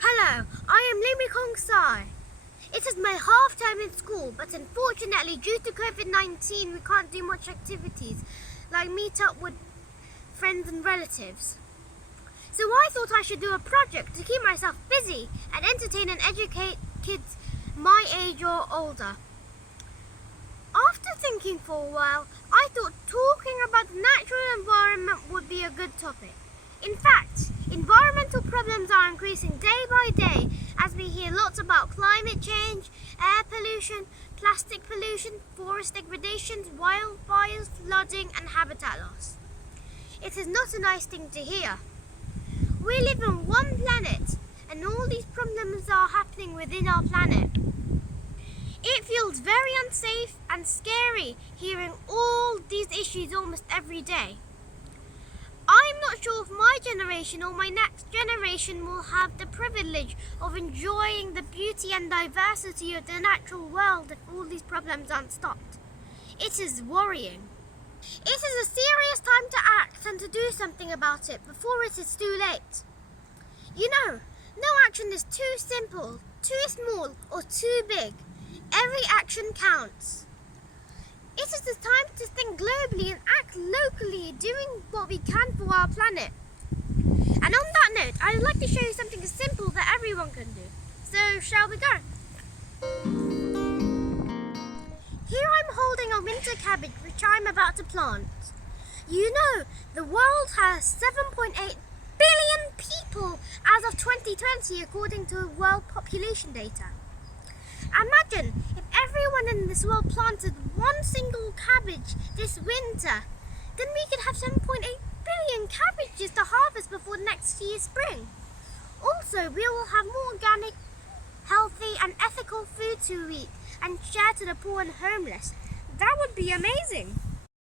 Hello, I am Limmy. It is my half term in school, but unfortunately due to COVID-19 we can't do much activities like meet up with friends and relatives. So I thought I should do a project to keep myself busy and entertain and educate kids my age or older. After thinking for a while, I thought talking about the natural environment would be a good topic. In fact, environmental problems are increasing day by day as we hear lots about climate change, air pollution, plastic pollution, forest degradations, wildfires, flooding and habitat loss. It is not a nice thing to hear. We live on one planet and all these problems are happening within our planet. It feels very unsafe and scary hearing all these issues almost every day. I'm not sure if my generation or my next generation will have the privilege of enjoying the beauty and diversity of the natural world if all these problems aren't stopped. It is worrying. It is a serious time to act and to do something about it before it is too late. You know, no action is too simple, too small or too big. Every action counts. It is the time to think globally and act locally, doing what we can for our planet. And on that note, I would like to show you something simple that everyone can do. So, shall we go? Here I'm holding a winter cabbage which I'm about to plant. You know, the world has 7.8 billion people as of 2020 according to world population data. Imagine if everyone in this world planted one single cabbage this winter, then we could have 7.8 billion cabbages to harvest before next year's spring. Also, we will have more organic, healthy and ethical food to eat and share to the poor and homeless. That would be amazing.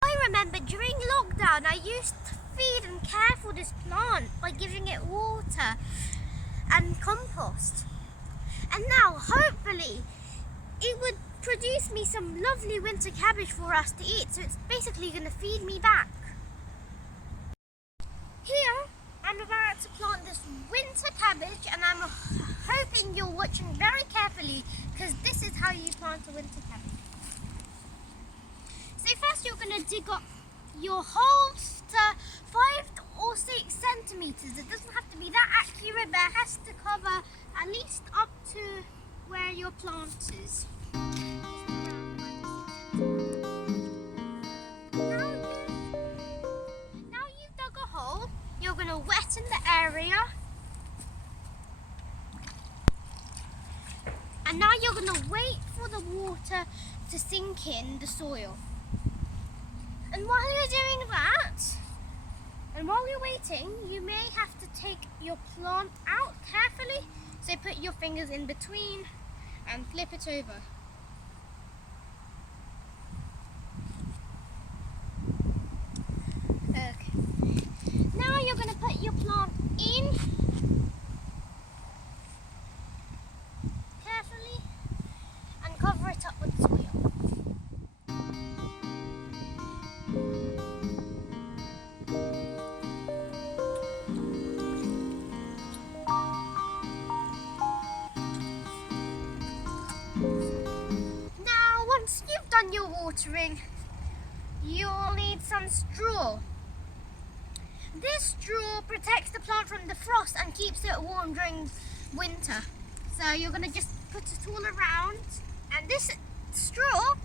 I remember during lockdown I used to feed and care for this plant by giving it water and compost. And now, hopefully, it would produce me some lovely winter cabbage for us to eat, so it's basically going to feed me back. Here, I'm about to plant this winter cabbage, and I'm hoping you're watching very carefully, because this is how you plant a winter cabbage. So first you're going to dig up your holes to 5 or 6 centimeters. It doesn't have to be that accurate, but it has to cover at least up to where your plant is. Now you've dug a hole, you're going to wetten the area. And now you're going to wait for the water to sink in the soil. And while you're doing that, and while you're waiting, you may have to take your plant out carefully. So put your fingers in between and flip it over. Okay. Now you're going to put your plant in carefully and cover it up with soil. Once you've done your watering, you'll need some straw. This straw protects the plant from the frost and keeps it warm during winter. So you're going to just put it all around. And this straw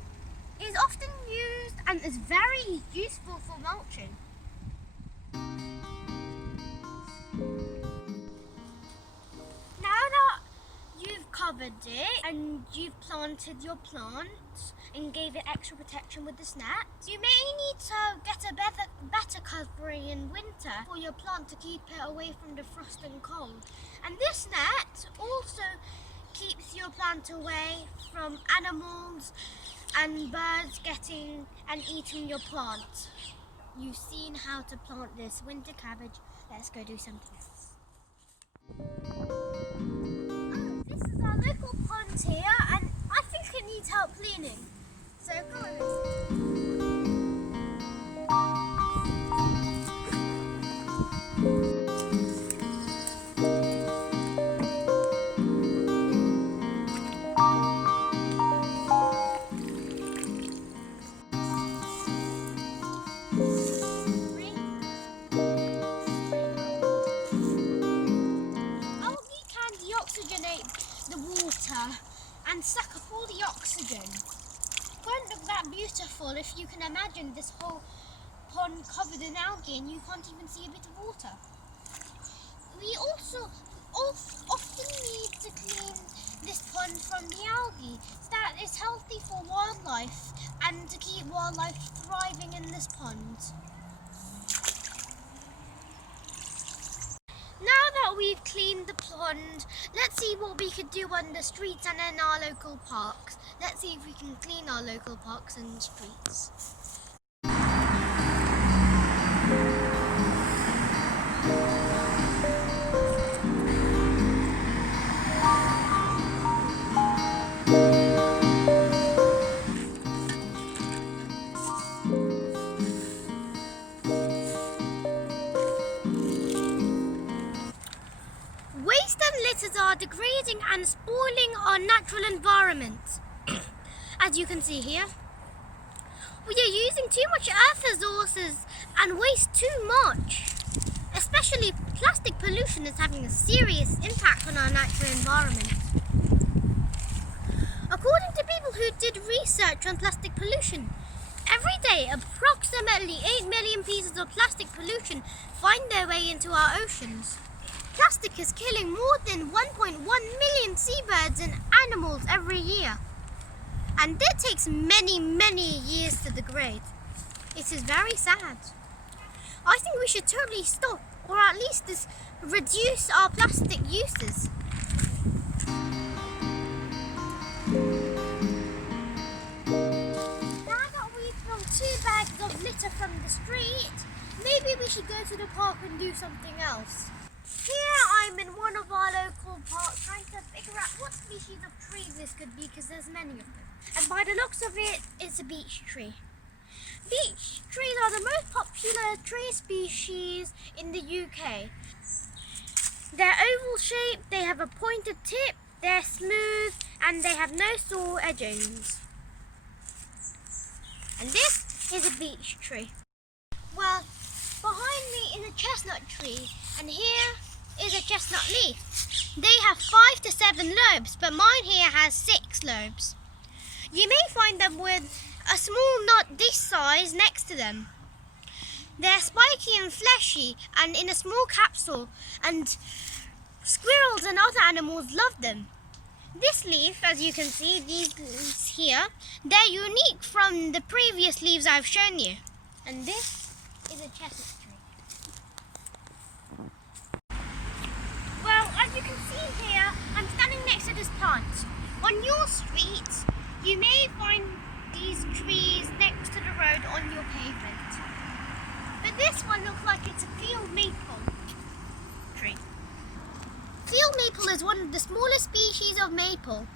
is often used and is very useful for mulching. Covered it and you've planted your plant and gave it extra protection with this net. You may need to get a better covering in winter for your plant to keep it away from the frost and cold. And this net also keeps your plant away from animals and birds getting and eating your plant. You've seen how to plant this winter cabbage. Let's go do something else. This is our local pond here, and I think it needs help cleaning. So come on. Algae can deoxygenate the water and suck up all the oxygen. Won't look that beautiful if you can imagine this whole pond covered in algae and you can't even see a bit of water. We also often need to clean this pond from the algae so that it's healthy for wildlife and to keep wildlife thriving in this pond. Now that we've cleaned the pond, let's see what we could do on the streets and in our local parks. Let's see if we can clean our local parks and streets. Waste and litters are degrading and spoiling our natural environment. As you can see here, we are using too much earth resources and waste too much. Especially plastic pollution is having a serious impact on our natural environment. According to people who did research on plastic pollution, every day approximately 8 million pieces of plastic pollution find their way into our oceans. Plastic is killing more than 1.1 million seabirds and animals every year. And that takes many, many years to degrade. It is very sad. I think we should totally stop, or at least reduce our plastic uses. Now that we've thrown 2 bags of litter from the street, maybe we should go to the park and do something else. Here I'm in one of our local parks trying to figure out what species of trees this could be because there's many of them. And by the looks of it, it's a beech tree. Beech trees are the most popular tree species in the UK. They're oval shaped, they have a pointed tip, they're smooth, and they have no saw edgings. And this is a beech tree. Well, behind me is a chestnut tree, and here is a chestnut leaf. They have 5 to 7 lobes, but mine here has 6 lobes. You may find them with a small nut this size next to them. They're spiky and fleshy and in a small capsule, and squirrels and other animals love them. This leaf, as you can see, these leaves here, they're unique from the previous leaves I've shown you. And this is a chestnut tree. Well, as you can see here, I'm standing next to this plant. On your street, you may find these trees next to the road on your pavement. But this one looks like it's a field maple tree. Field maple is one of the smallest species of maple,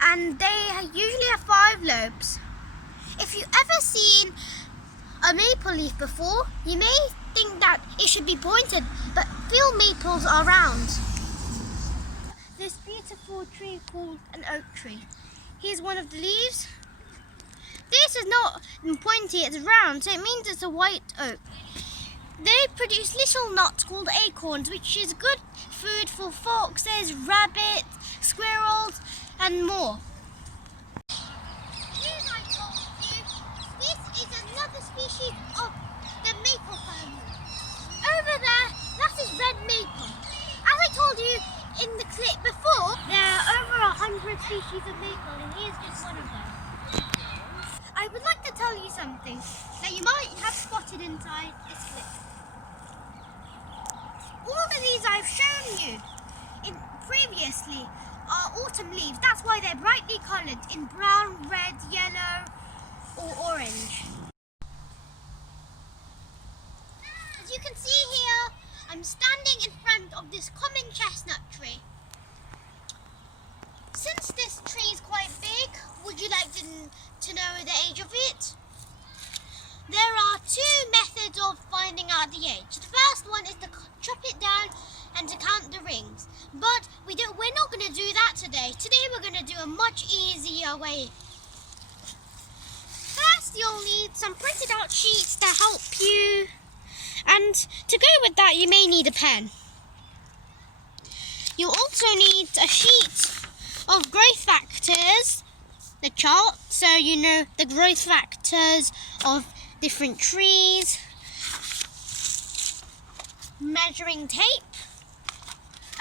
and they usually have 5 lobes. If you've ever seen a maple leaf before, you may think that it should be pointed, but field maples are round. This beautiful tree called an oak tree. Here's one of the leaves. This is not pointy, it's round, so it means it's a white oak. They produce little nuts called acorns, which is good food for foxes, rabbits, squirrels, and more. As I told you, this is another species of the maple family. Over there, that is red maple. As I told you in the clip before, there are over 100 species of maple, and here's just one of them. I would like to tell you something that you might have spotted inside this clip. All of these I've shown you previously are autumn leaves. That's why they're brightly coloured in brown, red, yellow or orange. As you can see here, I'm standing in front of this common chestnut tree. Since this tree is quite big, would you like to know the age of it? There are 2 methods of finding out the age. The first one is to chop it down and to count the rings. But we're not going to do that today. Today we're going to do a much easier way. First Next, you'll need some printed out sheets to help you. And to go with that, you may need a pen. You'll also need a sheet of growth factors, the chart, so you know the growth factors of different trees, measuring tape,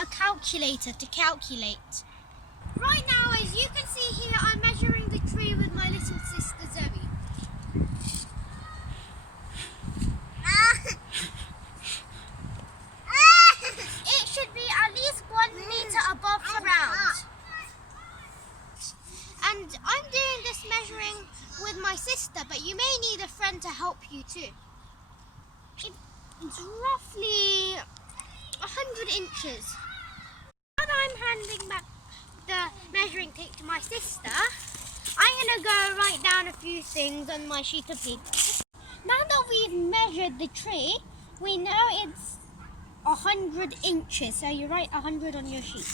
a calculator to calculate. Right now, as you can see here, I'm measuring the tree with my little sister Zoe. It should be at least 1 meter above the ground. And I'm doing this measuring with my sister, but you may need a friend to help you too. It's roughly 100 inches. Now that I'm handing back the measuring tape to my sister, I'm going to go write down a few things on my sheet of paper. Now that we've measured the tree, we know it's 100 inches, so you write 100 on your sheet.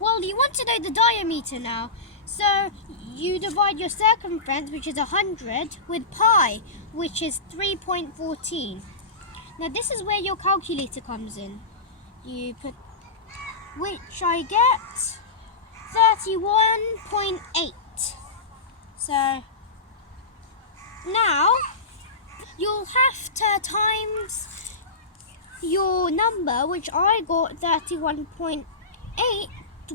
Well, you want to know the diameter now, so you divide your circumference, which is 100, with pi, which is 3.14. Now this is where your calculator comes in. You put, which I get 31.8. So now you'll have to times your number, which I got 31.8,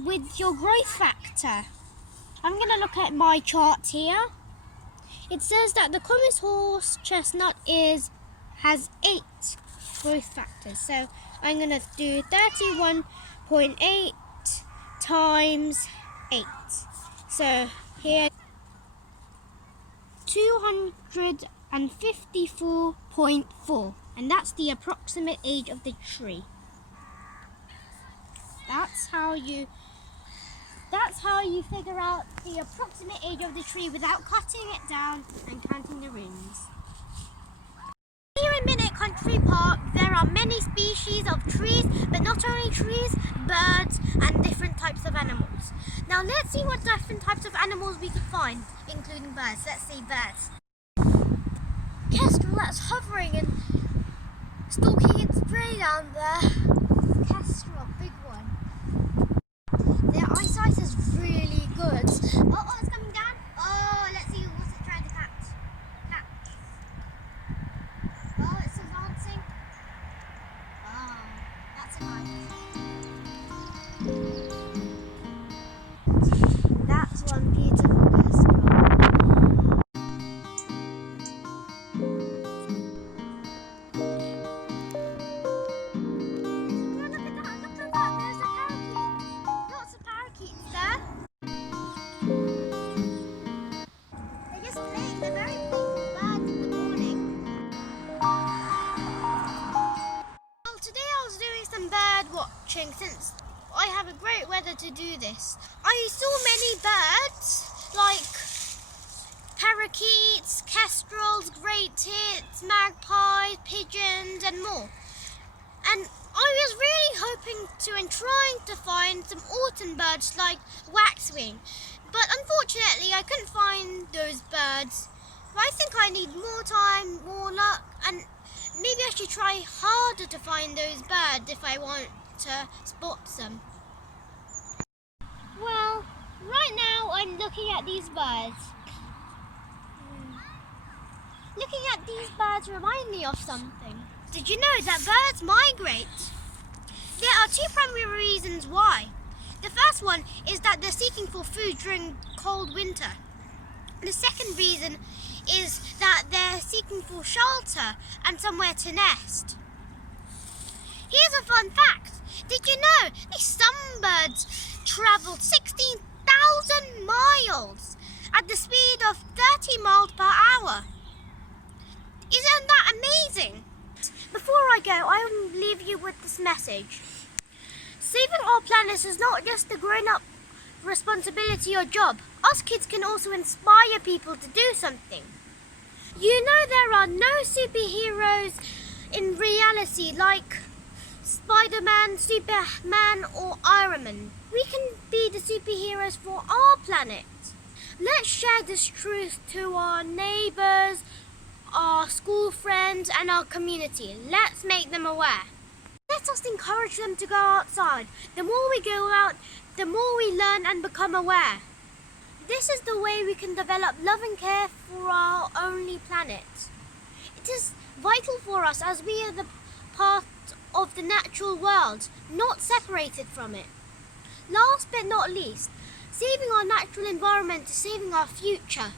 with your growth factor. I'm going to look at my chart here. It says that the commonest horse chestnut has 8 growth factors. So I'm going to do 31.8 times 8. So here 254.4, and that's the approximate age of the tree. That's how you figure out the approximate age of the tree without cutting it down and counting the rings. Here in Minute Country Park, there are many species of trees, but not only trees, birds and different types of animals. Now let's see what different types of animals we can find, including birds. Let's see birds. Kestrel, that's hovering and stalking its prey down there. Kestrel, big one. Their eyesight is really good. Oh, it's coming down. Oh, let's see what's it trying to catch. Oh, it's still dancing. Oh, that's a nice. That's one beautiful kestrel. Watching, since I have a great weather to do this. I saw many birds like parakeets, kestrels, great tits, magpies, pigeons and more. And I was really hoping to and trying to find some autumn birds like waxwing, but unfortunately I couldn't find those birds. But I think I need more time, more luck, and maybe I should try harder to find those birds if I want to spot them. Well, right now I'm looking at these birds. Looking at these birds remind me of something. Did you know that birds migrate? There are 2 primary reasons why. The first one is that they're seeking for food during cold winter. The second reason is that they're seeking for shelter and somewhere to nest. Here's a fun fact. Did you know these sunbirds travelled 16,000 miles at the speed of 30 miles per hour? Isn't that amazing? Before I go, I will leave you with this message. Saving our planet is not just a grown-up responsibility or job. Us kids can also inspire people to do something. You know there are no superheroes in reality like Spider-Man, Superman or Iron Man. We can be the superheroes for our planet. Let's share this truth to our neighbours, our school friends and our community. Let's make them aware. Let us encourage them to go outside. The more we go out, the more we learn and become aware. This is the way we can develop love and care for our only planet. It is vital for us as we are the part of the natural world, not separated from it. Last but not least, saving our natural environment is saving our future.